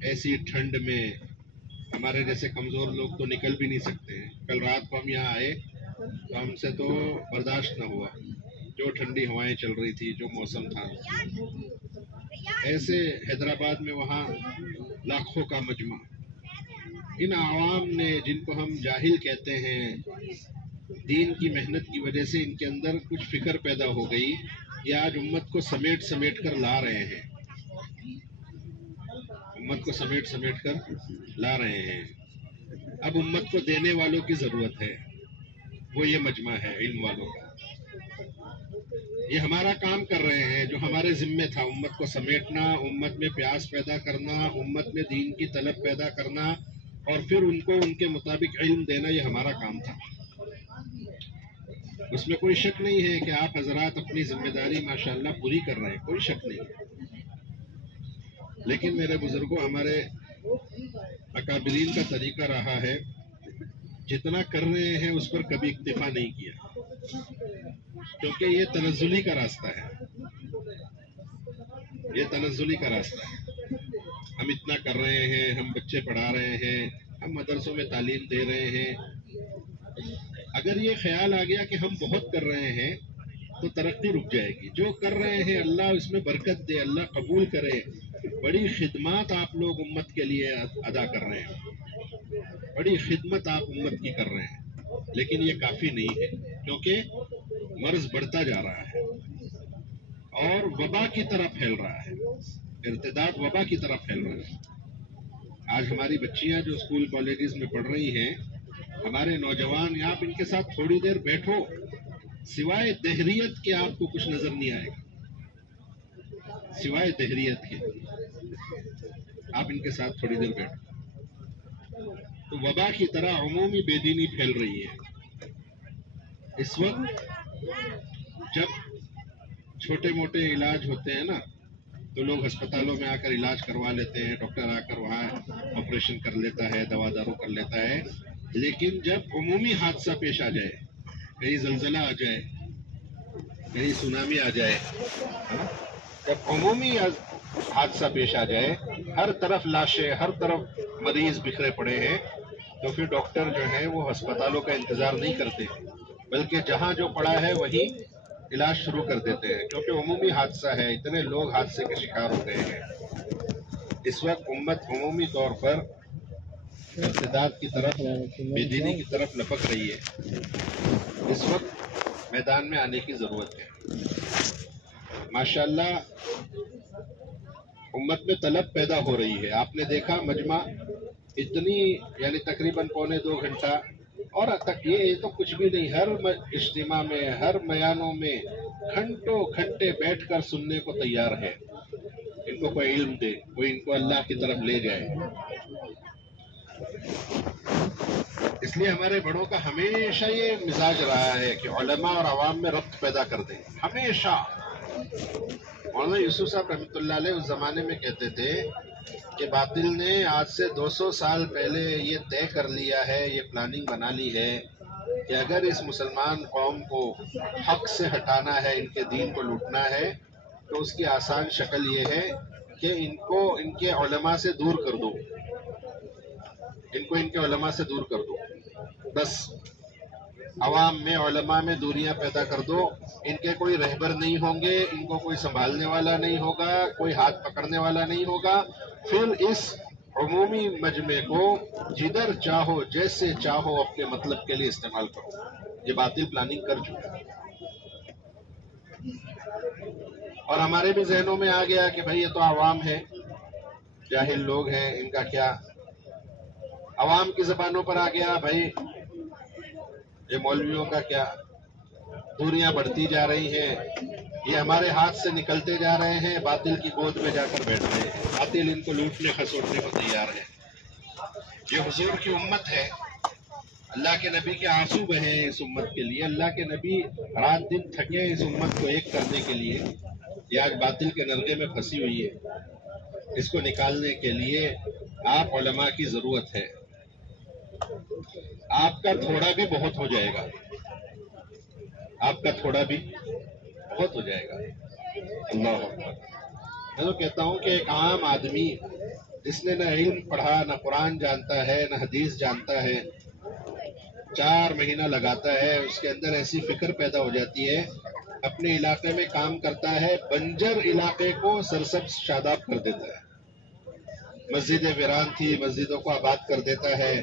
ایسی ٹھنڈ میں ہمارے جیسے کمزور لوگ تو نکل بھی نہیں سکتے ہیں. کل رات کو ہم یہاں آئے تو ہم سے تو برداشت نہ ہوا، جو ٹھنڈی ہوائیں چل رہی تھی، جو موسم تھا. ایسے حیدرآباد میں وہاں لاکھوں کا مجمع، ان عوام نے جن کو ہم جاہل کہتے ہیں، دین کی محنت کی وجہ سے ان کے اندر کچھ فکر پیدا ہو گئی. یہ آج امت کو سمیٹ سمیٹ کر لا رہے ہیں، امت کو سمیٹ سمیٹ کر لا رہے ہیں. اب امت کو دینے والوں کی ضرورت ہے، وہ یہ مجمع ہے علم والوں کا. یہ ہمارا کام کر رہے ہیں جو ہمارے ذمے تھا، امت کو سمیٹنا، امت میں پیاس پیدا کرنا، امت میں دین کی طلب پیدا کرنا، اور پھر ان کو ان کے مطابق علم دینا. یہ ہمارا کام تھا. اس میں کوئی شک نہیں ہے کہ آپ حضرات اپنی ذمہ داری ماشاءاللہ پوری کر رہے ہیں، کوئی شک نہیں. لیکن میرے بزرگوں، ہمارے اکابرین کا طریقہ رہا ہے جتنا کر رہے ہیں اس پر کبھی اکتفا نہیں کیا، کیونکہ یہ تنزلی کا راستہ ہے. یہ تنزلی کا راستہ ہے. ہم اتنا کر رہے ہیں، ہم بچے پڑھا رہے ہیں، ہم مدرسوں میں تعلیم دے رہے ہیں. اگر یہ خیال آ گیا کہ ہم بہت کر رہے ہیں تو ترقی رک جائے گی. جو کر رہے ہیں اللہ اس میں برکت دے، اللہ قبول کرے. بڑی خدمات آپ لوگ امت کے لیے ادا کر رہے ہیں، بڑی خدمت آپ امت کی کر رہے ہیں، لیکن یہ کافی نہیں ہے، کیونکہ مرض بڑھتا جا رہا ہے اور وبا کی طرف پھیل رہا ہے. ارتداد وبا کی طرف پھیل رہا ہے. آج ہماری بچیاں جو اسکول کالجز میں پڑھ رہی ہیں، ہمارے نوجوان، آپ ان کے ساتھ تھوڑی دیر بیٹھو، سوائے دہریت کے آپ کو کچھ نظر نہیں آئے گا. سوائے دہریت کے آپ ان کے ساتھ تھوڑی دیر بیٹھو تو وبا کی طرح عمومی بے دینی پھیل رہی ہے. اس وقت جب چھوٹے موٹے علاج ہوتے ہیں نا تو لوگ ہسپتالوں میں آ کر علاج کروا لیتے ہیں، ڈاکٹر آ کر وہاں آپریشن کر لیتا ہے، دوا دارو کر لیتا ہے. لیکن جب عمومی حادثہ پیش آ جائے، کہیں زلزلہ آ جائے، کہیں سونامی آ جائے، جب عمومی حادثہ پیش آ جائے، ہر طرف لاشیں، ہر طرف مریض بکھرے پڑے ہیں، تو پھر ڈاکٹر جو ہے وہ ہسپتالوں کا انتظار نہیں کرتے، بلکہ جہاں جو پڑا ہے وہی علاج شروع کر دیتے ہیں، کیونکہ عمومی حادثہ ہے، اتنے لوگ حادثے کے شکار ہو گئے ہیں. اس وقت امت عمومی طور پر ارتداد کی طرف، بے دینی کی طرف لپک رہی ہے. اس وقت میدان میں آنے کی ضرورت ہے. ماشاءاللہ امت میں طلب پیدا ہو رہی ہے. آپ نے دیکھا مجمع اتنی، یعنی تقریباً 1.25 گھنٹہ، اور تک یہ تو کچھ بھی نہیں، ہر اجتماع میں، ہر بیانوں میں گھنٹوں گھنٹے بیٹھ کر سننے کو تیار ہے. ان کو کوئی علم دے، کوئی ان کو اللہ کی طرف لے جائے. اس لیے ہمارے بڑوں کا ہمیشہ یہ مزاج رہا ہے کہ علماء اور عوام میں ربط پیدا کر دیں. ہمیشہ. مولانا یوسف صاحب رحمۃ اللہ علیہ اس زمانے میں کہتے تھے کہ باطل نے آج سے 200 سال پہلے یہ طے کر لیا ہے، یہ پلاننگ بنا لی ہے کہ اگر اس مسلمان قوم کو حق سے ہٹانا ہے، ان کے دین کو لوٹنا ہے، تو اس کی آسان شکل یہ ہے کہ ان کو ان کے علماء سے دور کر دو، ان کو ان کے علماء سے دور کر دو. بس عوام میں، علماء میں دوریاں پیدا کر دو. ان کے کوئی رہبر نہیں ہوں گے، ان کو کوئی سنبھالنے والا نہیں ہوگا، کوئی ہاتھ پکڑنے والا نہیں ہوگا. پھر اس عمومی مجمع کو جدھر چاہو، جیسے چاہو اپنے مطلب کے لیے استعمال کرو. یہ باطل پلاننگ کر چکا ہے. اور ہمارے بھی ذہنوں میں آ گیا کہ بھائی یہ تو عوام ہے، جاہل لوگ ہیں، ان کا کیا. عوام کی زبانوں پر آ گیا بھائی یہ مولویوں کا کیا. دوریاں بڑھتی جا رہی ہیں، یہ ہمارے ہاتھ سے نکلتے جا رہے ہیں، باطل کی گود میں جا کر بیٹھ رہے ہیں، باطل ان کو لوٹنے کھسوٹنے کو تیار ہے. یہ حضور کی امت ہے، اللہ کے نبی کے آنسو بہیں اس امت کے لیے. اللہ کے نبی رات دن تھکے اس امت کو ایک کرنے کے لیے. یہ آج باطل کے نرغے میں پھنسی ہوئی ہے. اس کو نکالنے کے لیے آپ علماء کی ضرورت ہے. آپ کا تھوڑا بھی بہت ہو جائے گا، آپ کا تھوڑا بھی بہت ہو جائے گا. اللہ اکبر. میں تو کہتا ہوں کہ ایک عام آدمی جس نے نہ علم پڑھا، نہ قرآن جانتا ہے، نہ حدیث جانتا ہے، 4 مہینہ لگاتا ہے، اس کے اندر ایسی فکر پیدا ہو جاتی ہے، اپنے علاقے میں کام کرتا ہے، بنجر علاقے کو سرسبز شاداب کر دیتا ہے، مسجدیں ویران تھی مسجدوں کو آباد کر دیتا ہے،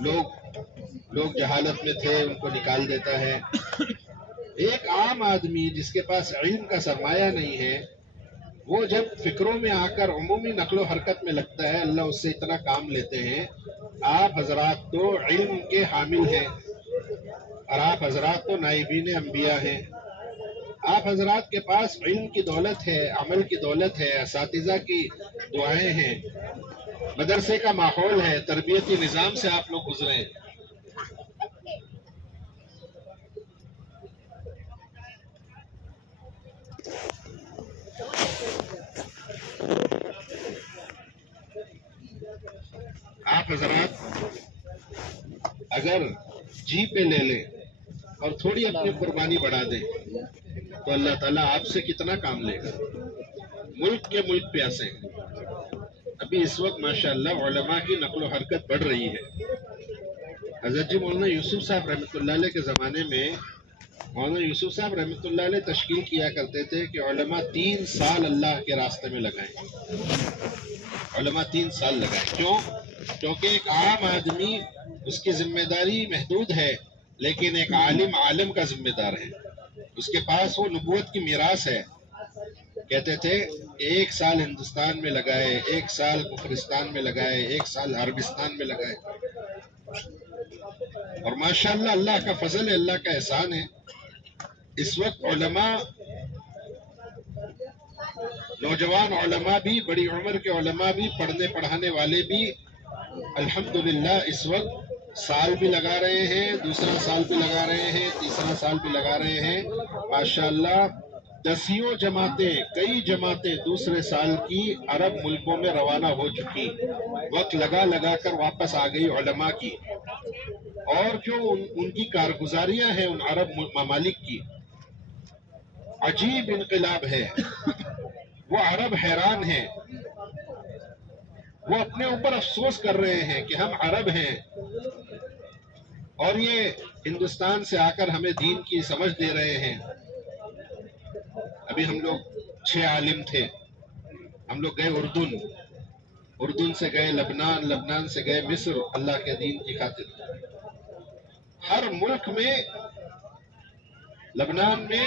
لوگ جہالت میں تھے ان کو نکال دیتا ہے۔ ایک عام آدمی جس کے پاس علم کا سرمایہ نہیں ہے، وہ جب فکروں میں آ کر عمومی نقل و حرکت میں لگتا ہے، اللہ اس سے اتنا کام لیتے ہیں۔ آپ حضرات تو علم کے حامل ہیں اور آپ حضرات تو نائبین انبیاء ہیں، آپ حضرات کے پاس علم کی دولت ہے، عمل کی دولت ہے، اساتذہ کی دعائیں ہیں، مدرسے کا ماحول ہے، تربیتی نظام سے آپ لوگ گزرے ہیں۔ آپ حضرات اگر جی پہ لے لیں اور تھوڑی اپنی قربانی بڑھا دیں تو اللہ تعالیٰ آپ سے کتنا کام لے گا۔ ملک کے ملک پیاسے ہیں، ابھی اس وقت ماشاءاللہ علماء کی نقل و حرکت بڑھ رہی ہے۔ حضرت جی مولانا یوسف صاحب رحمۃ اللہ علیہ کے زمانے میں مولانا یوسف صاحب رحمۃ اللہ علیہ تشکیل کیا کرتے تھے کہ علماء 3 سال اللہ کے راستے میں لگائیں، علماء 3 سال لگائیں۔ کیوں؟ کیونکہ ایک عام آدمی اس کی ذمہ داری محدود ہے، لیکن ایک عالم کا ذمہ دار ہے، اس کے پاس وہ نبوت کی میراث ہے۔ کہتے تھے 1 سال ہندوستان میں لگائے، 1 سال کفرستان میں لگائے، 1 سال عربستان میں لگائے، اور ماشاءاللہ اللہ کا فضل ہے، اللہ کا احسان ہے۔ اس وقت علماء، نوجوان علماء بھی، بڑی عمر کے علماء بھی، پڑھنے پڑھانے والے بھی الحمدللہ اس وقت سال بھی لگا رہے ہیں، دوسرا سال بھی لگا رہے ہیں، تیسرا سال بھی لگا رہے ہیں۔ ماشاءاللہ 10 جماعتیں، کئی جماعتیں دوسرے سال کی عرب ملکوں میں روانہ ہو چکی، وقت لگا کر واپس آ گئی علماء کی، اور جو ان کی کارگزاریاں ہیں ان عرب ممالک کی، عجیب انقلاب ہے۔ وہ عرب حیران ہیں، وہ اپنے اوپر افسوس کر رہے ہیں کہ ہم عرب ہیں اور یہ ہندوستان سے آ کر ہمیں دین کی سمجھ دے رہے ہیں۔ ابھی ہم لوگ 6 عالم تھے، ہم لوگ گئے اردن سے گئے لبنان سے گئے مصر، اللہ کے دین کی خاطر۔ ہر ملک میں، لبنان میں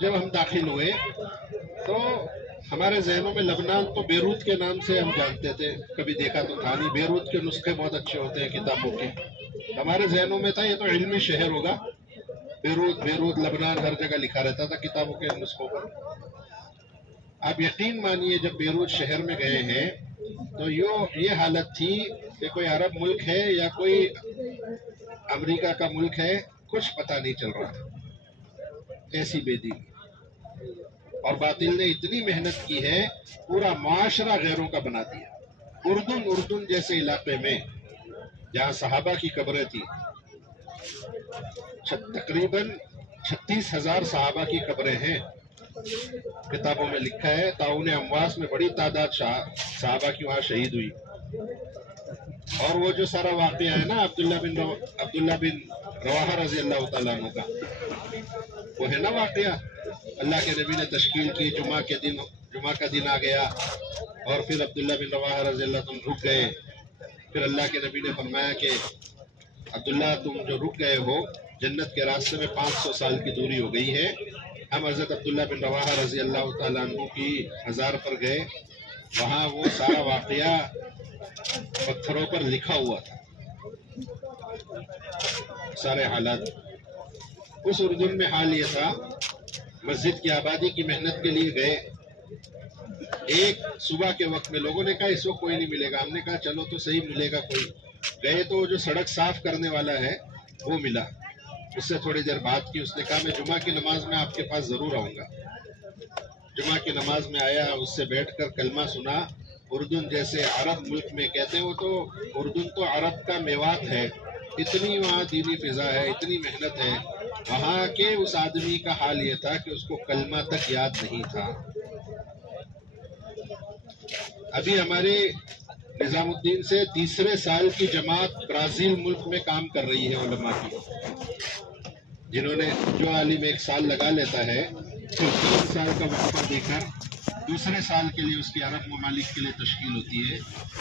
جب ہم داخل ہوئے تو ہمارے ذہنوں میں لبنان تو بیروت کے نام سے ہم جانتے تھے، کبھی دیکھا تو تھا نہیں۔ بیروت کے نسخے بہت اچھے ہوتے ہیں کتابوں کے، ہمارے ذہنوں میں تھا یہ تو علمی شہر ہوگا، بیروت لبنان ہر جگہ لکھا رہتا تھا کتابوں کے نسخوں پر۔ آپ یقین مانیے جب بیروت شہر میں گئے ہیں تو یہ حالت تھی کہ کوئی عرب ملک ہے یا کوئی امریکہ کا ملک ہے، کچھ پتہ نہیں چل رہا، ایسی بے دینی۔ اور باطل نے اتنی محنت کی ہے، پورا معاشرہ غیروں کا بنا دیا۔ اردن جیسے علاقے میں جہاں صحابہ کی قبریں تھیں، تقریباً 36,000 صحابہ کی قبریں ہیں، کتابوں میں لکھا ہے۔ طاعون امواس میں بڑی تعداد صحابہ کی وہاں شہید ہوئی۔ اور وہ جو سارا واقعہ ہے نا عبداللہ بن رواحہ رضی اللہ تعالیٰ عنہ کا، وہ ہے نا واقعہ، اللہ کے نبی نے تشکیل کی، جمعہ کا دن آ گیا اور پھر عبداللہ بن رواحہ رضی اللہ عنہ رک گئے۔ پھر اللہ کے نبی نے فرمایا کہ عبداللہ تم جو رک گئے ہو، جنت کے راستے میں 500 سال کی دوری ہو گئی ہے۔ ہم حضرت عبداللہ بن رواحہ رضی اللہ تعالیٰ عنہ کی مزار پر گئے، وہاں وہ سارا واقعہ پتھروں پر لکھا ہوا تھا، سارے حالات۔ اس اردن میں حال یہ تھا، مسجد کی آبادی کی محنت کے لیے گئے، ایک صبح کے وقت میں لوگوں نے کہا اس وقت کوئی نہیں ملے گا، ہم نے کہا چلو تو صحیح ملے گا کوئی۔ گئے تو جو سڑک صاف کرنے والا ہے وہ ملا، اس سے تھوڑی دیر بات کی، اس نے کہا میں جمعہ کی نماز میں آپ کے پاس ضرور آؤں گا۔ جمعہ کی نماز میں آیا، اس سے بیٹھ کر کلمہ سنا۔ اردن جیسے عرب ملک میں کہتے ہیں، وہ تو اردن تو عرب کا میوات ہے، اتنی وہاں دینی فضا ہے، اتنی محنت ہے۔ وہاں کے اس آدمی کا حال یہ تھا کہ اس کو کلمہ تک یاد نہیں تھا۔ ابھی ہمارے نظام الدین سے تیسرے سال کی جماعت برازیل ملک میں کام کر رہی ہے علماء کی، جنہوں نے جو عالم ایک سال لگا لیتا ہے پھر 3 سال کا وقفہ دے کر دوسرے سال کے لیے اس کی عرب ممالک کے لیے تشکیل ہوتی ہے،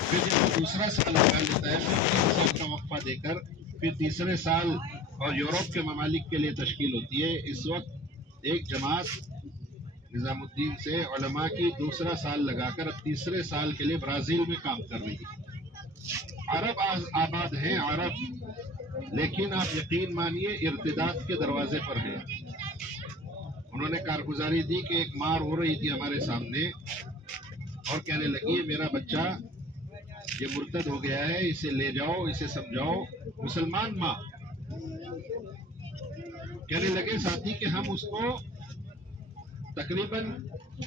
پھر جب وہ دوسرا سال لگا لیتا ہے پھر 3 سال کا وقفہ دے کر پھر تیسرے سال اور یورپ کے ممالک کے لیے تشکیل ہوتی ہے۔ اس وقت ایک جماعت نظام الدین سے علماء کی دوسرا سال لگا کر اب تیسرے سال کے لیے برازیل میں کام کر رہی ہے۔ عرب آباد ہیں عرب، لیکن آپ یقین مانیے ارتداد کے دروازے پر ہیں۔ انہوں نے کارگزاری دی کہ ایک ماں رو رہی تھی ہمارے سامنے اور کہنے لگی میرا بچہ یہ مرتد ہو گیا ہے، اسے لے جاؤ، اسے سمجھاؤ۔ مسلمان ماں کہنے لگے ساتھی کہ ہم اس کو تقریباً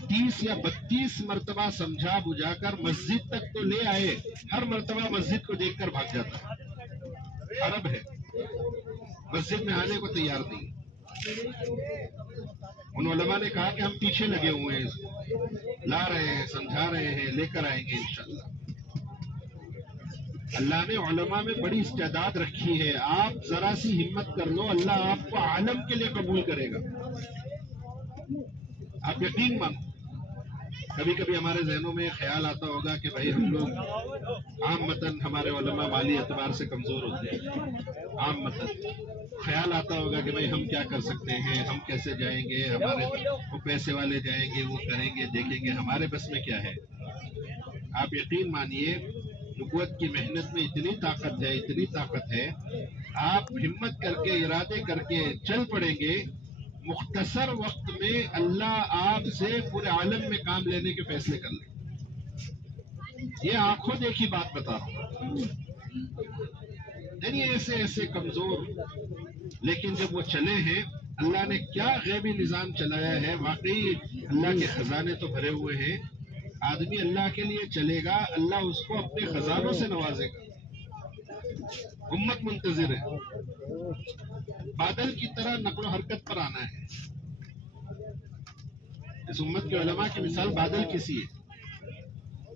30 یا 32 مرتبہ سمجھا بجھا کر مسجد تک تو لے آئے، ہر مرتبہ مسجد کو دیکھ کر بھاگ جاتا۔ عرب ہے، مسجد میں آنے کو تیار نہیں۔ ان علماء نے کہا کہ ہم پیچھے لگے ہوئے ہیں، اس کو لا رہے ہیں، سمجھا رہے ہیں، لے کر آئیں گے انشاءاللہ۔ اللہ نے علماء میں بڑی استعداد رکھی ہے، آپ ذرا سی ہمت کر لو، اللہ آپ کو عالم کے لیے قبول کرے گا، آپ یقین مانو۔ کبھی کبھی ہمارے ذہنوں میں خیال آتا ہوگا کہ بھائی ہم لوگ عام متن ہمارے علماء مالی اعتبار سے کمزور ہوتے ہیں، عام متن خیال آتا ہوگا کہ بھائی ہم کیا کر سکتے ہیں، ہم کیسے جائیں گے، ہمارے وہ پیسے والے جائیں گے، وہ کریں گے، دیکھیں گے، ہمارے بس میں کیا ہے۔ آپ یقین مانیے نبوت کی محنت میں اتنی طاقت ہے، اتنی طاقت ہے، آپ ہمت کر کے ارادے کر کے چل پڑیں گے، مختصر وقت میں اللہ آپ سے پورے عالم میں کام لینے کے فیصلے کر لیں۔ یہ آنکھوں دیکھی بات بتا رہا ہوں، نہیں ایسے ایسے کمزور، لیکن جب وہ چلے ہیں اللہ نے کیا غیبی نظام چلایا ہے، واقعی اللہ کے خزانے تو بھرے ہوئے ہیں۔ آدمی اللہ کے لیے چلے گا، اللہ اس کو اپنے خزانوں سے نوازے گا۔ امت منتظر ہے، بادل کی طرح نقل و حرکت پر آنا ہے۔ اس امت کے علماء کی مثال بادل کسی ہے،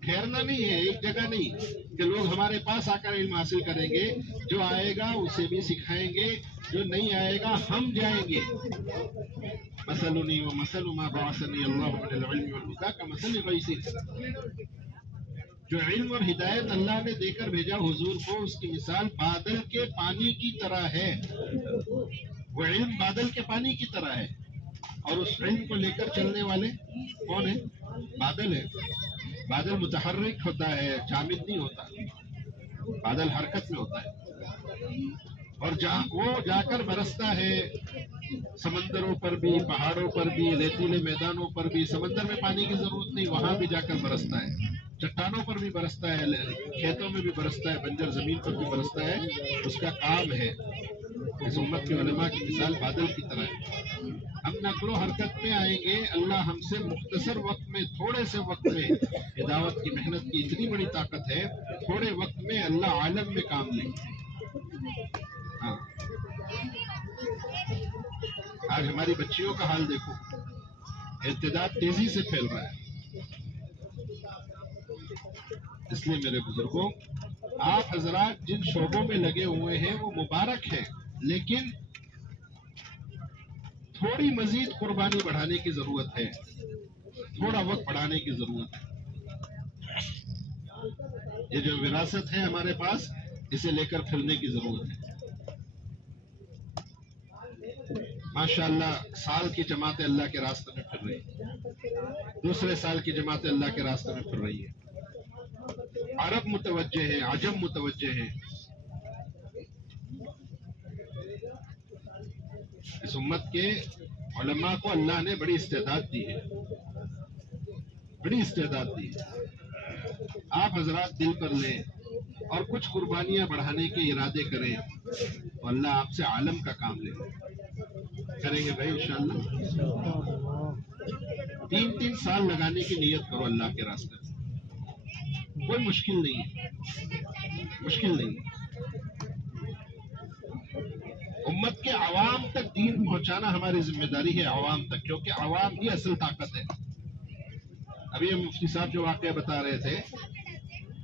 ٹھہرنا نہیں ہے، ایک جگہ نہیں کہ لوگ ہمارے پاس آ کر علم حاصل کریں گے، جو آئے گا اسے بھی سکھائیں گے، جو نہیں آئے گا ہم جائیں گے۔ مثلنی و مثل ما بعثنی اللہ من العلم والہدی کمثل غیث، جو علم اور ہدایت اللہ نے دے کر بھیجا حضور کو، اس کی مثال بادل کے پانی کی طرح ہے۔ وہ علم بادل کے پانی کی طرح ہے، اور اس علم کو لے کر چلنے والے کون ہیں؟ بادل ہے۔ بادل متحرک ہوتا ہے، جامد نہیں ہوتا، بادل حرکت میں ہوتا ہے، اور وہ جا کر برستا ہے سمندروں پر بھی، پہاڑوں پر بھی، ریتیلے میدانوں پر بھی۔ سمندر میں پانی کی ضرورت نہیں، وہاں بھی جا کر برستا ہے، چٹانوں پر بھی برستا ہے، کھیتوں میں بھی برستا ہے، بنجر زمین پر بھی برستا ہے، اس کا کام ہے۔ اس امت کے علماء کی مثال بادل کی طرح ہے۔ ہم نقل و حرکت میں آئیں گے، اللہ ہم سے مختصر وقت میں، تھوڑے سے وقت میں، دعوت کی محنت کی اتنی بڑی طاقت ہے، تھوڑے وقت میں اللہ عالم میں کام لیں گے۔ ہاں، آج ہماری بچیوں کا حال دیکھو، ارتداد تیزی سے پھیل رہا ہے۔ اس لیے میرے بزرگوں، آپ حضرات جن شعبوں میں لگے ہوئے ہیں وہ مبارک ہے، لیکن تھوڑی مزید قربانی بڑھانے کی ضرورت ہے، تھوڑا وقت بڑھانے کی ضرورت ہے۔ یہ جو وراثت ہے ہمارے پاس، اسے لے کر پھرنے کی ضرورت ہے۔ ماشاءاللہ سال کی جماعتیں اللہ کے راستے میں پھر رہی ہیں، دوسرے سال کی جماعتیں اللہ کے راستے میں پھر رہی ہیں۔ عرب متوجہ ہیں، عجم متوجہ ہیں۔ اس امت کے علماء کو اللہ نے بڑی استعداد دی ہے، بڑی استعداد دی ہے۔ آپ حضرات دل پر لیں اور کچھ قربانیاں بڑھانے کے ارادے کریں تو اللہ آپ سے عالم کا کام لے کریں گے بھائی انشاءاللہ۔ 3 سال لگانے کی نیت کرو اللہ کے راستے میں، کوئی مشکل نہیں ہے، مشکل نہیں ہے۔ امت کے عوام تک دین پہنچانا ہماری ذمہ داری ہے، عوام تک، کیونکہ عوام ہی اصل طاقت ہے۔ ابھی ہم مفتی صاحب جو واقعہ بتا رہے تھے،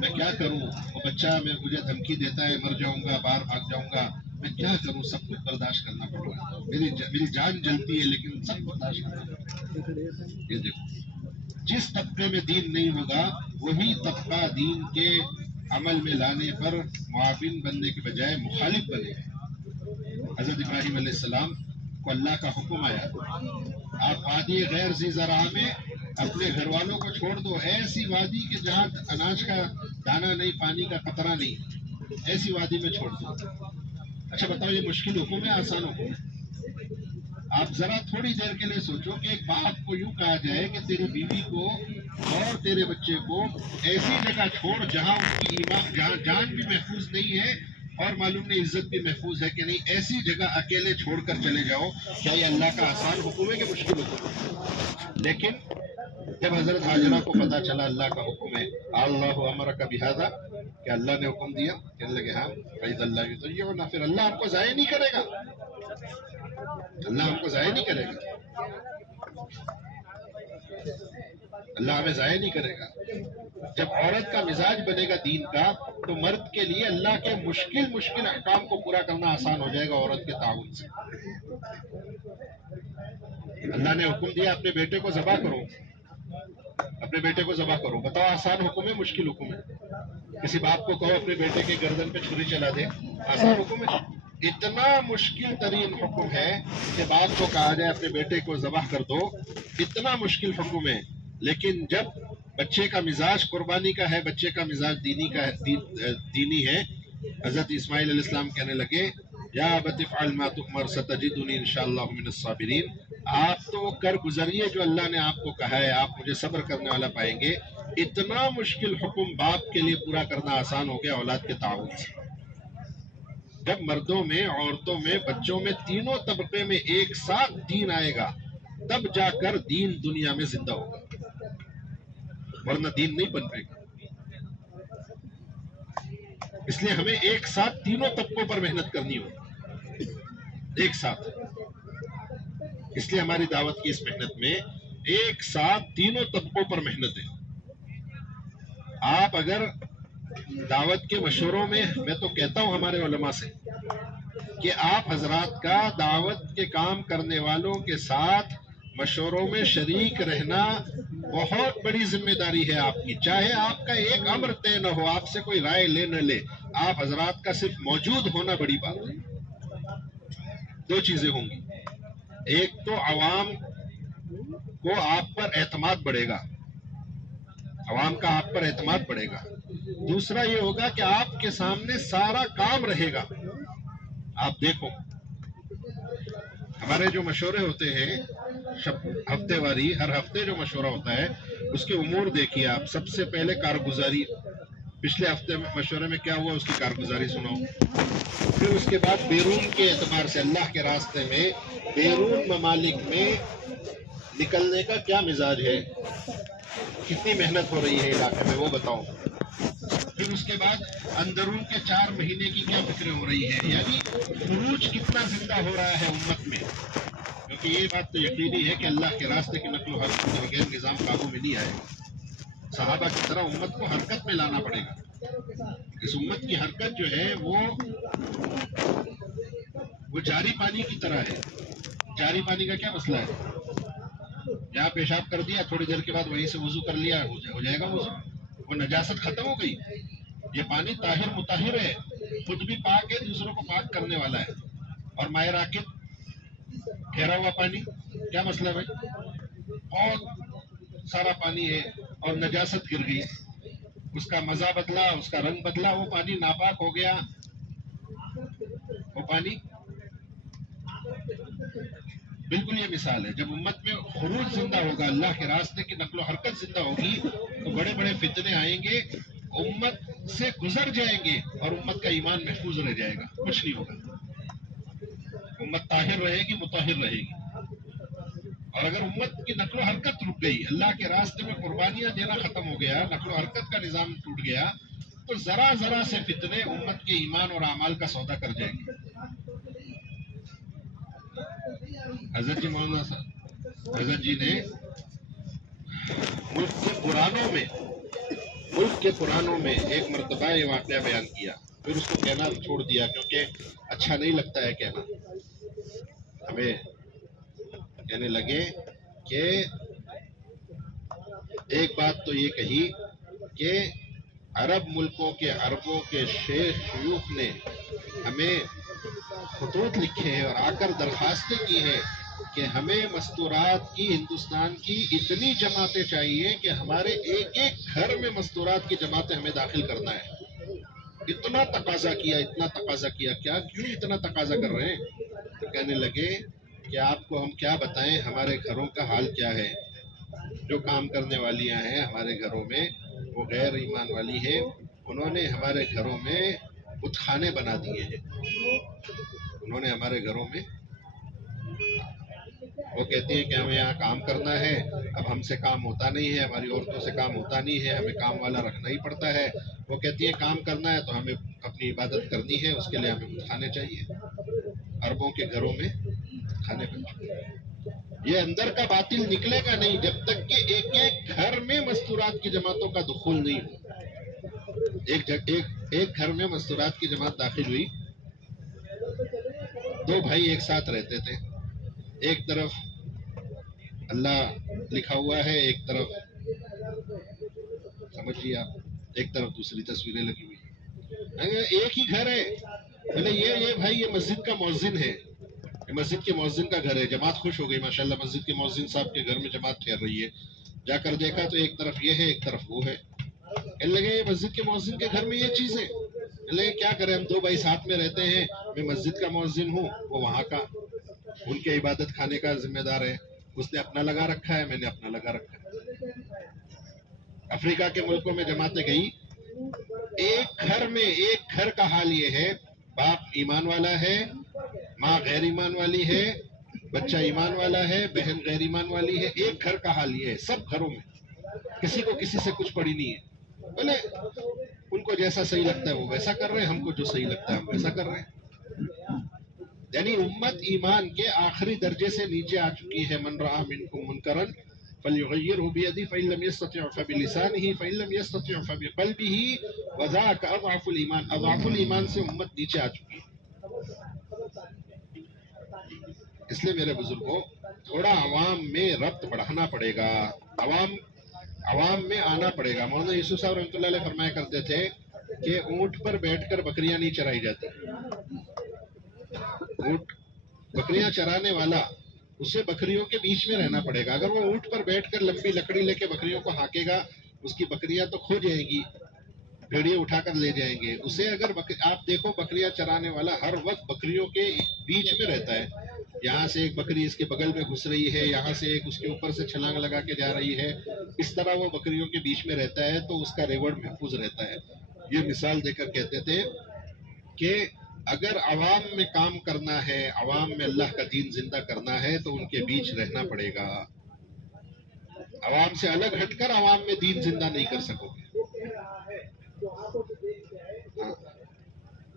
میں کیا کروں، وہ بچہ مجھے دھمکی دیتا ہے مر جاؤں گا، باہر بھاگ جاؤں گا، میں کیا کروں، سب کچھ برداشت کرنا پڑ رہا ہے، میری جان جلتی ہے لیکن سب برداشت کرنا پڑ رہا ہے۔ یہ دیکھو، جس طبقے میں دین نہیں ہوگا وہی طبقہ دین کے عمل میں لانے پر معاون بننے کے بجائے مخالف بنے۔ حضرت ابراہیم علیہ السلام کو اللہ کا حکم آیا، آپ وادی غیر ذی زرع میں اپنے گھر والوں کو چھوڑ دو، ایسی وادی کہ جہاں اناج کا دانہ نہیں، پانی کا قطرہ نہیں، ایسی وادی میں چھوڑ دو۔ اچھا بتاؤ، یہ مشکل حکم ہے آسان حکم ہے؟ آپ ذرا تھوڑی دیر کے لیے سوچو کہ ایک باپ کو یوں کہا جائے کہ تیری بیوی کو اور تیرے بچے کو ایسی جگہ چھوڑ جہاں ان کی ایمان، جہاں جان بھی محفوظ نہیں ہے اور معلوم نہیں عزت بھی محفوظ ہے کہ نہیں، ایسی جگہ اکیلے چھوڑ کر چلے جاؤ۔ کیا یہ اللہ کا آسان حکم ہے کہ مشکل حکم ہے؟ لیکن جب حضرت حاجرہ کو پتا چلا اللہ کا حکم ہے، اللہ امرک بہذا، کہ اللہ نے حکم دیا، کہنے لگے ہاں فإذا اللہ یطیعنا، پھر اللہ ہم کو ضائع نہیں کرے گا، اللہ ہم کو ضائع نہیں کرے گا، اللہ ہمیں ضائع نہیں کرے گا۔ جب عورت کا مزاج بنے گا دین کا تو مرد کے لیے اللہ کے مشکل احکام کو پورا کرنا آسان ہو جائے گا عورت کے تعاون سے۔ اللہ نے حکم دیا اپنے بیٹے کو ذبح کرو، اپنے بیٹے کو ذبح کرو، بتاؤ آسان حکم ہے مشکل حکم ہے؟ کسی باپ کو کہو اپنے بیٹے کے گردن پہ چھری چلا دے، آسان حکم ہے؟ اتنا مشکل ترین حکم ہے کہ باپ کو کہا جائے اپنے بیٹے کو ذبح کر دو، اتنا مشکل حکم ہے۔ لیکن جب بچے کا مزاج قربانی کا ہے، بچے کا مزاج دینی ہے، حضرت اسماعیل علیہ السلام کہنے لگے یا ابت افعل ما تؤمر ستجدنی انشاءاللہ من الصابرین، آپ تو کر گزریے جو اللہ نے آپ کو کہا ہے، آپ مجھے صبر کرنے والا پائیں گے۔ اتنا مشکل حکم باپ کے لیے پورا کرنا آسان ہو گیا اولاد کے تعاون سے۔ جب مردوں میں، عورتوں میں، بچوں میں، تینوں طبقے میں ایک ساتھ دین آئے گا تب جا کر دین دنیا میں زندہ ہوگا، ورنہ دین نہیں بن پائے گا۔ اس لیے ہمیں ایک ساتھ تینوں طبقوں پر محنت کرنی ہوگی، ایک ساتھ۔ اس لیے ہماری دعوت کی اس محنت میں ایک ساتھ تینوں طبقوں پر محنت ہے۔ آپ اگر دعوت کے مشوروں میں، میں تو کہتا ہوں ہمارے علماء سے کہ آپ حضرات کا دعوت کے کام کرنے والوں کے ساتھ مشوروں میں شریک رہنا بہت بڑی ذمہ داری ہے آپ کی۔ چاہے آپ کا ایک امر طے نہ ہو، آپ سے کوئی رائے لے نہ لے، آپ حضرات کا صرف موجود ہونا بڑی بات ہے۔ دو چیزیں ہوں گی، ایک تو عوام کو آپ پر اعتماد بڑھے گا، عوام کا آپ پر اعتماد بڑھے گا۔ دوسرا یہ ہوگا کہ آپ کے سامنے سارا کام رہے گا۔ آپ دیکھو ہمارے جو مشورے ہوتے ہیں ہفتے واری، ہر ہفتے جو مشورہ ہوتا ہے اس کے امور دیکھیے آپ۔ سب سے پہلے کارگزاری، پچھلے ہفتے مشورے میں کیا ہوا اس کی کارگزاری سناؤ۔ پھر اس کے بعد بیرون کے اعتبار سے اللہ کے راستے میں بیرون ممالک میں نکلنے کا کیا مزاج ہے، کتنی محنت ہو رہی ہے علاقے میں، وہ بتاؤ۔ پھر اس کے بعد اندرون کے 4 مہینے کی کیا فکریں ہو رہی ہیں، یعنی خروج کتنا زندہ ہو رہا ہے امت میں۔ کیونکہ یہ بات تو یقینی ہے کہ اللہ کے راستے کی نقل و حرکت کے بغیر نظام قابو میں نہیں آئے گا۔ صحابہ کی طرح امت کو حرکت میں لانا پڑے گا۔ اس امت کی حرکت جو ہے وہ جاری پانی کی طرح ہے۔ جاری پانی کا کیا مسئلہ ہے؟ جہاں پیشاب کر دیا تھوڑی دیر کے بعد وہیں سے وضو کر لیا، ہو جائے گا وضو، وہ نجاست ختم ہو گئی۔ یہ پانی طاہر مطہر ہے، خود بھی پاک ہے، دوسروں کو پاک کرنے والا ہے۔ اور مائع راکد ٹھہرا ہوا پانی، کیا مسئلہ ہے؟ بہت سارا پانی ہے اور نجاست گر گئی، اس کا مزہ بدلا، اس کا رنگ بدلا، وہ پانی ناپاک ہو گیا۔ وہ پانی بالکل یہ مثال ہے، جب امت میں خروج زندہ ہوگا، اللہ کے راستے کی نقل و حرکت زندہ ہوگی تو بڑے بڑے فتنے آئیں گے، امت سے گزر جائیں گے اور امت کا ایمان محفوظ رہ جائے گا، کچھ نہیں ہوگا۔ امت طاہر رہے گی، مطہر رہے گی۔ اور اگر امت کی نقل و حرکت رک گئی، اللہ کے راستے میں قربانیاں دینا ختم ہو گیا، نقل و حرکت کا نظام ٹوٹ گیا، تو ذرا ذرا سے فتنے امت کے ایمان اور اعمال کا سودا کر جائیں گے۔ حضرت جی مولانا صاحب، حضرت جی نے ملک کے پرانوں میں ملک کے پرانوں میں ایک مرتبہ یہ واقعہ بیان کیا، پھر اس کو کہنا چھوڑ دیا کیونکہ اچھا نہیں لگتا ہے کہنا. ہمیں کہنے لگے کہ ایک بات تو یہ کہی کہ عرب ملکوں کے عربوں کے شیوخ نے ہمیں خطوط لکھے ہیں اور آ کر درخواستیں کی ہیں کہ ہمیں مستورات کی ہندوستان کی اتنی جماعتیں چاہیے کہ ہمارے ایک ایک گھر میں مستورات کی جماعتیں ہمیں داخل کرنا ہے. اتنا تقاضا کیا کیوں اتنا تقاضا کر رہے ہیں؟ تو کہنے لگے کہ آپ کو ہم کیا بتائیں ہمارے گھروں کا حال کیا ہے. جو کام کرنے والیاں ہیں ہمارے گھروں میں وہ غیر ایمان والی ہیں. انہوں نے ہمارے گھروں میں بت خانے بنا دیے ہیں. انہوں نے ہمارے گھروں میں، وہ کہتی ہیں کہ ہمیں یہاں کام کرنا ہے، اب ہم سے کام ہوتا نہیں ہے، ہماری عورتوں سے کام ہوتا نہیں ہے، ہمیں کام والا رکھنا ہی پڑتا ہے. وہ کہتی ہے کام کرنا ہے تو ہمیں اپنی عبادت کرنی ہے، اس کے لیے ہمیں بت خانے چاہیے. عربوں کے گھروں میں کھانے بنتے ہیں. یہ اندر کا باطل نکلے گا نہیں جب تک کہ ایک ایک گھر میں مستورات کی جماعتوں کا دخول نہیں ہو. ایک گھر میں مستورات کی جماعت داخل ہوئی. دو بھائی ایک ساتھ رہتے تھے. ایک طرف اللہ لکھا ہوا ہے، ایک طرف سمجھیے آپ، ایک طرف دوسری تصویریں لگی ہوئی. ایک ہی گھر ہے. بولے یہ بھائی یہ مسجد کا مؤذن ہے، مسجد کے مؤذن کا گھر ہے. جماعت خوش ہو گئی، ماشاءاللہ مسجد کے مؤذن صاحب کے گھر میں جماعت ٹھہر رہی ہے. جا کر دیکھا تو ایک طرف یہ ہے ایک طرف وہ ہے. کہنے لگے یہ مسجد کے مؤذن کے گھر میں یہ چیز ہے. کہنے لگے کیا کریں، ہم دو بھائی ساتھ میں رہتے ہیں، میں مسجد کا مؤذن ہوں، وہ وہاں کا، ان کے عبادت خانے کا ذمہ دار ہے. اس نے اپنا لگا رکھا ہے، میں نے اپنا لگا رکھا ہے. افریقہ کے ملکوں میں جماعتیں گئی. ایک گھر میں ایک گھر کا حال یہ ہے، باپ ایمان والا ہے، ماں غیر ایمان والی ہے، بچہ ایمان والا ہے، بہن غیر ایمان والی ہے. ایک گھر کا حال یہ ہے سب گھروں میں. کسی کو کسی سے کچھ پڑی نہیں ہے. بولے ان کو جیسا صحیح لگتا ہے وہ ویسا کر رہے ہیں، ہم کو جو صحیح لگتا ہے ہم ویسا کر رہے ہیں. یعنی امت ایمان کے آخری درجے سے نیچے آ چکی ہے. من رأى منکم منکرا فلیغیرہ بیدہ فإن لم یستطع فبلسانہ فإن لم یستطع فبقلبہ وذاک اضعف الایمان. اضعف الایمان سے امت نیچے آ چکی ہے. اس لیے میرے بزرگوں تھوڑا عوام میں ربط بڑھانا پڑے گا، عوام میں آنا پڑے گا. مولانا یوسف صاحب رحمۃ اللہ علیہ فرمایا کرتے تھے کہ اونٹ پر بیٹھ کر بکریاں نہیں چرائی جاتی. اونٹ بکریاں چرانے والا، اسے بکریوں کے بیچ میں رہنا پڑے گا. اگر وہ اونٹ پر بیٹھ کر لمبی لکڑی لے کے بکریوں کو ہانکے گا، اس کی بکریاں تو کھو جائیں گی، بھیڑیے اٹھا کر لے جائیں گے اسے. اگر آپ دیکھو بکریاں چرانے والا ہر وقت بکریوں کے بیچ میں رہتا ہے. یہاں سے ایک بکری اس کے بغل میں گھس رہی ہے، یہاں سے ایک اس کے اوپر سے چھلانگ لگا کے جا رہی ہے. اس طرح وہ بکریوں کے بیچ میں رہتا ہے تو اس کا ریوڑ محفوظ رہتا ہے. یہ مثال دے کر کہتے تھے کہ اگر عوام میں کام کرنا ہے، عوام میں اللہ کا دین زندہ کرنا ہے تو ان کے بیچ رہنا پڑے گا. عوام سے الگ ہٹ کر عوام میں دین زندہ نہیں کر سکو گے.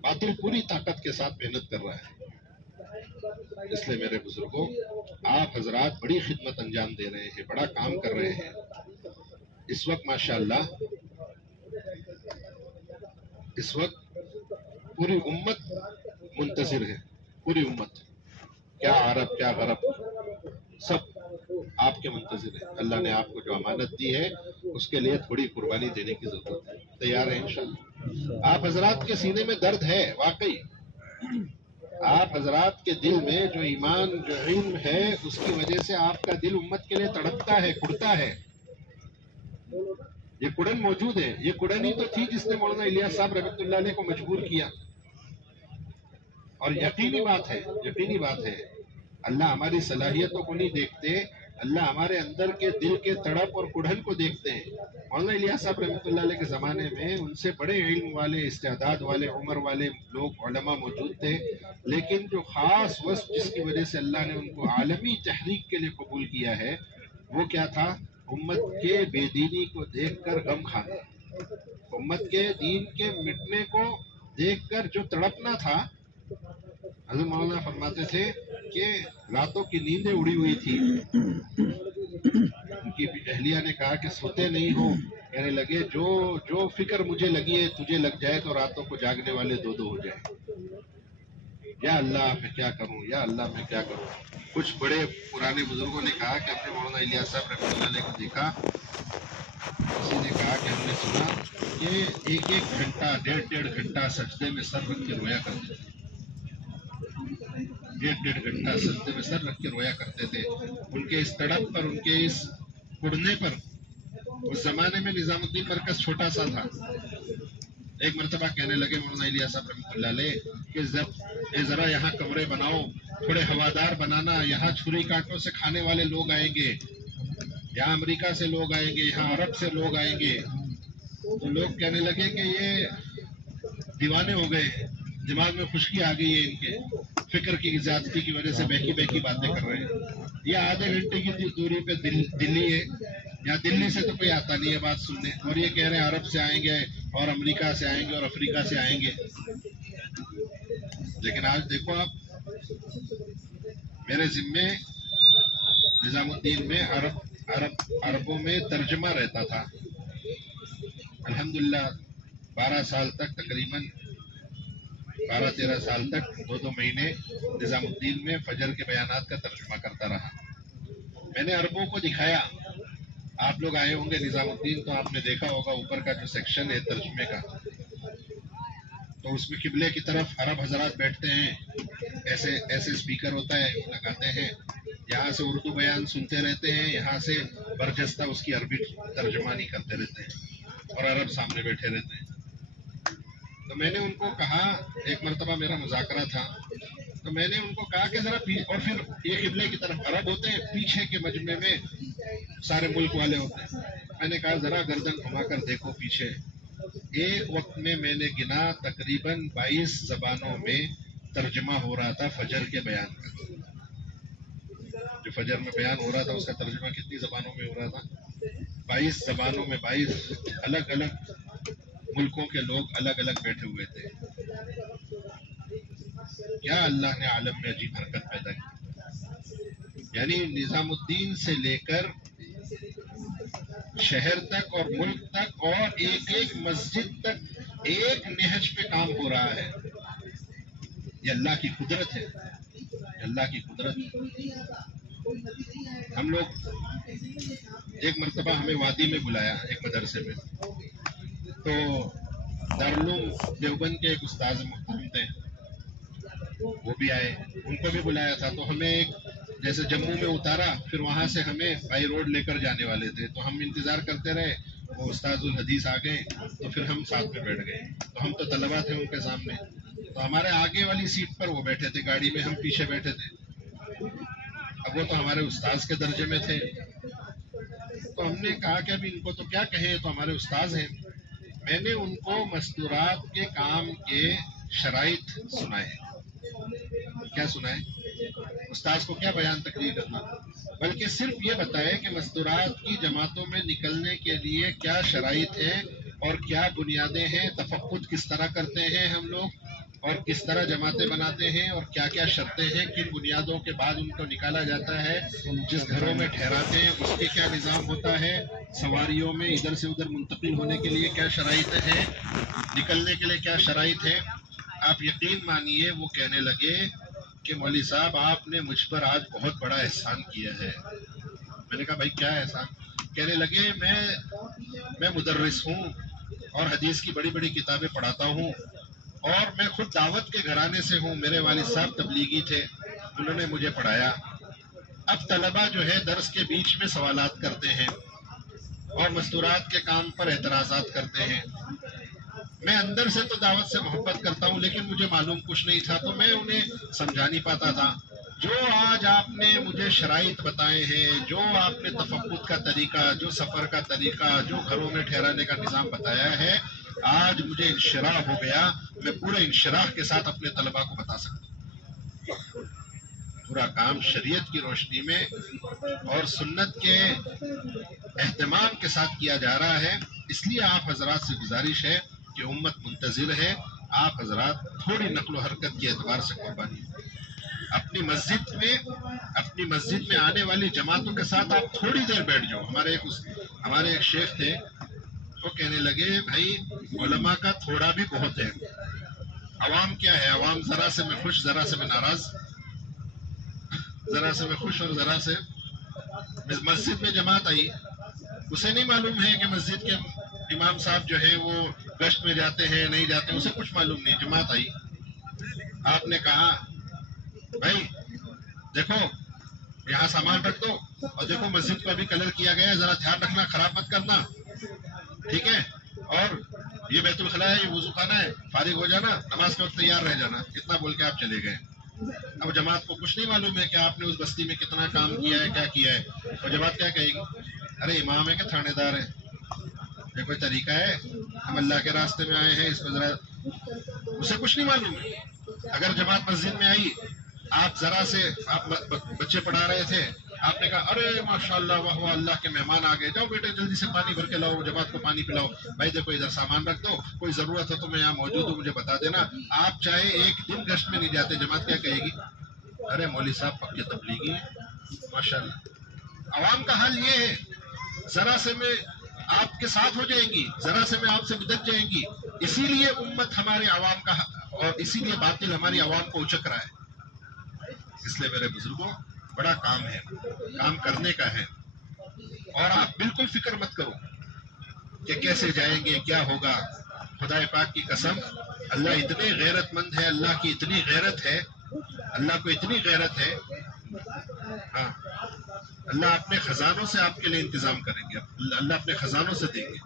باطل پوری طاقت کے ساتھ محنت کر رہا ہے. اس لیے میرے بزرگوں آپ حضرات بڑی خدمت انجام دے رہے ہیں، بڑا کام کر رہے ہیں. اس وقت ماشاءاللہ اس وقت پوری امت منتظر ہے. پوری امت، کیا عرب کیا غرب، سب آپ کے منتظر ہے. اللہ نے آپ کو جو امانت دی ہے اس کے لیے تھوڑی قربانی دینے کی ضرورت ہے. تیار ہے انشاءاللہ؟ آپ حضرات کے سینے میں درد ہے واقعی. آپ حضرات کے دل میں جو ایمان جو علم ہے اس کی وجہ سے آپ کا دل امت کے لیے تڑپتا ہے، کڑتا ہے. یہ کڑن موجود ہے. یہ کڑن ہی تو تھی جس نے مولانا الیاس صاحب رحمۃ اللہ علیہ کو مجبور کیا. اور یقینی بات ہے اللہ ہماری صلاحیتوں کو نہیں دیکھتے، اللہ ہمارے اندر کے دل کے تڑپ اور کڑھن کو دیکھتے ہیں. مولانا الیاس صاحب رحمۃ اللہ علیہ کے زمانے میں ان سے بڑے علم والے، استعداد والے، عمر والے لوگ علماء موجود تھے، لیکن جو خاص وصف جس کی وجہ سے اللہ نے ان کو عالمی تحریک کے لیے قبول کیا ہے وہ کیا تھا؟ امت کے بے دینی کو دیکھ کر غم کھانا، امت کے دین کے مٹنے کو دیکھ کر جو تڑپنا تھا. حضرت مولانا فرماتے تھے کہ راتوں کی نیندیں اڑی ہوئی تھی، ان کی اہلیہ نے کہا کہ سوتے نہیں ہو؟ کہنے لگے جو فکر مجھے لگی ہے تجھے لگ جائے تو راتوں کو جاگنے والے دو ہو جائیں. یا اللہ میں کیا کروں، یا اللہ میں کیا کروں. کچھ بڑے پرانے بزرگوں نے کہا کہ اپنے مولانا الیاس صاحب رحمۃ اللہ علیہ کو دیکھا، کسی نے کہا کہ ہم نے سنا کہ ایک گھنٹہ 1.5 گھنٹہ سجدے میں سر رکھ کے رویا کرتے تھے. 1.5 گھنٹہ سجدے میں سر رکھ کے رویا کرتے تھے. ان کے اس تڑپ پر، ان کے اس اڑنے پر. اس زمانے میں نظام الدین مرکز چھوٹا سا تھا. ایک مرتبہ کہنے لگے مولانا الیاس صاحب رحمۃ اللہ علیہ کہ ذرا یہاں کمرے بناؤ، تھوڑے ہوادار بنانا، یہاں چھری کانٹوں سے کھانے والے لوگ آئیں گے، یہاں امریکہ سے لوگ آئیں گے، یہاں عرب سے لوگ آئیں گے. تو لوگ کہنے لگے کہ یہ دیوانے ہو گئے، دماغ میں خشکی آ گئی ہے، ان کے فکر کی زیادتی کی وجہ سے بہکی باتیں کر رہے ہیں. یہ آدھے گھنٹے کی دوری پہ دلی ہے، یا دلی سے تو کوئی آتا نہیں ہے بات سننے، اور یہ کہہ رہے ہیں عرب سے آئیں گے اور امریکہ سے آئیں گے اور افریقہ سے آئیں گے. لیکن آج دیکھو آپ، میرے ذمے نظام الدین میں عربوں میں ترجمہ رہتا تھا. الحمدللہ 12 سال تک، تقریباً 12-13 سال تک 2 مہینے نظام الدین میں فجر کے بیانات کا ترجمہ کرتا رہا. میں نے عربوں کو دکھایا. آپ لوگ آئے ہوں گے نظام الدین تو آپ نے دیکھا ہوگا اوپر کا جو سیکشن ہے ترجمے کا، تو اس میں قبلے کی طرف عرب حضرات بیٹھتے ہیں، ایسے اسپیکر ہوتا ہے، لگاتے ہیں، یہاں سے اردو بیان سنتے رہتے ہیں، یہاں سے برجستہ اس کی عربی ترجمانی کرتے رہتے ہیں، اور عرب سامنے بیٹھے رہتے ہیں. تو میں نے ان کو کہا، ایک مرتبہ میرا مذاکرہ تھا، تو میں نے ان کو کہا کہ ذرا اور پھر یہ قبلے کی طرف عرب ہوتے ہیں، پیچھے کے مجمع میں سارے ملک والے ہوتے ہیں. میں نے کہا ذرا گردن گھما کر دیکھو پیچھے. ایک وقت میں نے گنا تقریباً 22 زبانوں میں ترجمہ ہو رہا تھا فجر کے بیان کا. جو فجر میں بیان ہو رہا تھا اس کا ترجمہ کتنی زبانوں میں ہو رہا تھا؟ 22 زبانوں میں. 22 الگ الگ ملکوں کے لوگ الگ الگ بیٹھے ہوئے تھے. کیا اللہ نے عالم میں عجیب حرکت پیدا کی. یعنی نظام الدین سے لے کر شہر تک اور ملک تک اور ایک مسجد تک ایک نہج پہ کام ہو رہا ہے. یہ اللہ کی قدرت ہے، اللہ کی قدرت. ہم لوگ ایک مرتبہ ہمیں وادی میں بلایا ایک مدرسے میں، تو دارالعلوم دیوبند کے ایک استاذ محترم تھے، وہ بھی آئے، ان کو بھی بلایا تھا. تو ہمیں ایک جیسے جموں میں اتارا، پھر وہاں سے ہمیں بائی روڈ لے کر جانے والے تھے، تو ہم انتظار کرتے رہے. وہ استاذ الحدیث آ گئے تو پھر ہم ساتھ میں بیٹھ گئے. تو ہم تو طلبا تھے ان کے سامنے، تو ہمارے آگے والی سیٹ پر وہ بیٹھے تھے گاڑی میں، ہم پیچھے بیٹھے تھے. اب وہ تو ہمارے استاذ کے درجے میں تھے، تو ہم نے کہا کہ اب ان کو تو کیا کہیں، تو ہمارے استاذ ہیں. میں نے ان کو مستورات کے کام کے شرائط سنائے. کیا سنائے؟ استاذ کو کیا بیان تقریر کرنا، بلکہ صرف یہ بتائے کہ مستورات کی جماعتوں میں نکلنے کے لیے کیا شرائط ہیں اور کیا بنیادیں ہیں، تفقد کس طرح کرتے ہیں ہم لوگ، اور کس طرح جماعتیں بناتے ہیں، اور کیا کیا شرطیں ہیں، کن بنیادوں کے بعد ان کو نکالا جاتا ہے. جس گھروں میں ٹھہراتے ہیں اس کے کیا نظام ہوتا ہے، سواریوں میں ادھر سے ادھر منتقل ہونے کے لیے کیا شرائط ہیں، نکلنے کے لیے کیا شرائط ہیں. آپ یقین مانیے وہ کہنے لگے کہ مولوی صاحب آپ نے مجھ پر آج بہت بڑا احسان کیا ہے. میں نے کہا بھائی کیا احسان؟ کہنے لگے میں مدرس ہوں اور حدیث کی بڑی بڑی کتابیں پڑھاتا ہوں، اور میں خود دعوت کے گھرانے سے ہوں. میرے والد صاحب تبلیغی تھے، انہوں نے مجھے پڑھایا. اب طلبہ جو ہے درس کے بیچ میں سوالات کرتے ہیں اور مستورات کے کام پر اعتراضات کرتے ہیں. میں اندر سے تو دعوت سے محبت کرتا ہوں، لیکن مجھے معلوم کچھ نہیں تھا، تو میں انہیں سمجھا نہیں پاتا تھا. جو آج آپ نے مجھے شرائط بتائے ہیں، جو آپ نے تفقد کا طریقہ، جو سفر کا طریقہ، جو گھروں میں ٹھہرانے کا نظام بتایا ہے، آج مجھے انشراح ہو گیا. میں پورے انشراح کے ساتھ اپنے طلباء کو بتا سکتا ہوں. پورا کام شریعت کی روشنی میں اور سنت کے اہتمام کے ساتھ کیا جا رہا ہے. اس لیے آپ حضرات سے گزارش ہے کہ امت منتظر ہے، آپ حضرات تھوڑی نقل و حرکت کے اعتبار سے قربانی. اپنی مسجد میں آنے والی جماعتوں کے ساتھ آپ تھوڑی دیر بیٹھ جاؤ. ہمارے ایک شیخ تھے, وہ کہنے لگے بھائی علماء کا تھوڑا بھی بہت ہے. عوام کیا ہے؟ عوام ذرا سے میں خوش, ذرا سے میں ناراض, ذرا سے میں خوش اور ذرا سے. مسجد میں جماعت آئی, اسے نہیں معلوم ہے کہ مسجد کے امام صاحب جو ہے وہ گشت میں جاتے ہیں نہیں جاتے ہیں, اسے کچھ معلوم نہیں. جماعت آئی, آپ نے کہا بھائی دیکھو یہاں سامان رکھ دو, اور دیکھو مسجد کو ابھی کلر کیا گیا ہے, ذرا دھیان رکھنا, خراب مت کرنا, ٹھیک ہے؟ اور یہ بیت الخلا ہے, یہ وضو خانہ ہے, فارغ ہو جانا, نماز کے وقت تیار رہ جانا. اتنا بول کے آپ چلے گئے. اب جماعت کو کچھ نہیں معلوم ہے کہ آپ نے اس بستی میں کتنا کام کیا ہے, کیا کیا ہے. اور جماعت کیا کہے گی؟ ارے امام ہے کہ تھانے دار ہے؟ یہ کوئی طریقہ ہے؟ ہم اللہ کے راستے میں آئے ہیں, اس پہ ذرا. اسے کچھ نہیں معلوم ہے. اگر جماعت مسجد میں آئی, آپ ذرا سے, آپ بچے پڑھا رہے تھے, آپ نے کہا ارے ماشاءاللہ واہ واہ اللہ کے مہمان آ گئے, جاؤ بیٹے جلدی سے پانی بھر کے لاؤ, جماعت کو پانی پلاؤ. بھائی دیکھو ادھر سامان رکھ دو, کوئی ضرورت ہو تو میں یہاں موجود ہوں, مجھے بتا دینا. آپ چاہے ایک دن گشت میں نہیں جاتے, جماعت کیا کہے گی؟ ارے مولوی صاحب پکے تبلیغی ہیں ماشاءاللہ. عوام کا حال یہ ہے, ذرا سے میں آپ کے ساتھ ہو جائیں گی, ذرا سے میں آپ سے بدک جائیں گی. اسی لیے امت ہمارے عوام کا, اور اسی لیے باطل ہماری عوام کو اچک رہا ہے. اس لیے میرے بزرگوں بڑا کام ہے, کام کرنے کا ہے. اور آپ بالکل فکر مت کرو کہ کیسے جائیں گے, کیا ہوگا. خدا پاک کی قسم, اللہ اتنے غیرت مند ہے, اللہ کی اتنی غیرت ہے, اللہ کو اتنی غیرت ہے. ہاں, اللہ اپنے خزانوں سے آپ کے لیے انتظام کریں گے, اللہ اپنے خزانوں سے دیں گے.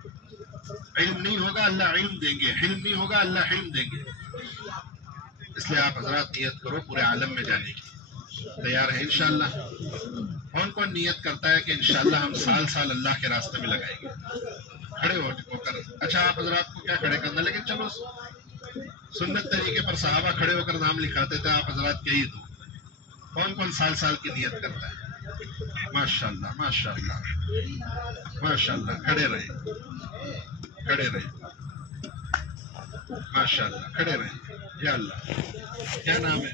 علم نہیں ہوگا اللہ علم دیں گے, حلم نہیں ہوگا اللہ حلم دیں گے. اس لیے آپ حضرات نیت کرو پورے عالم میں جانے کی. تیار ہے انشاءاللہ؟ کون کون نیت کرتا ہے کہ انشاءاللہ ہم سال سال اللہ کے راستے میں لگائیں گے؟ کھڑے ہو کر. اچھا آپ حضرات کو کیا کھڑے کرنا, لیکن چلو سنت طریقے پر صحابہ کھڑے ہو کر نام لکھاتے تھے, آپ حضرات کے ہی دو. کون کون سال سال کی نیت کرتا ہے؟ ماشاءاللہ ماشاءاللہ ماشاءاللہ. کھڑے رہے, کھڑے رہے, ماشاءاللہ کھڑے رہے. یا اللہ, کیا نام ہے؟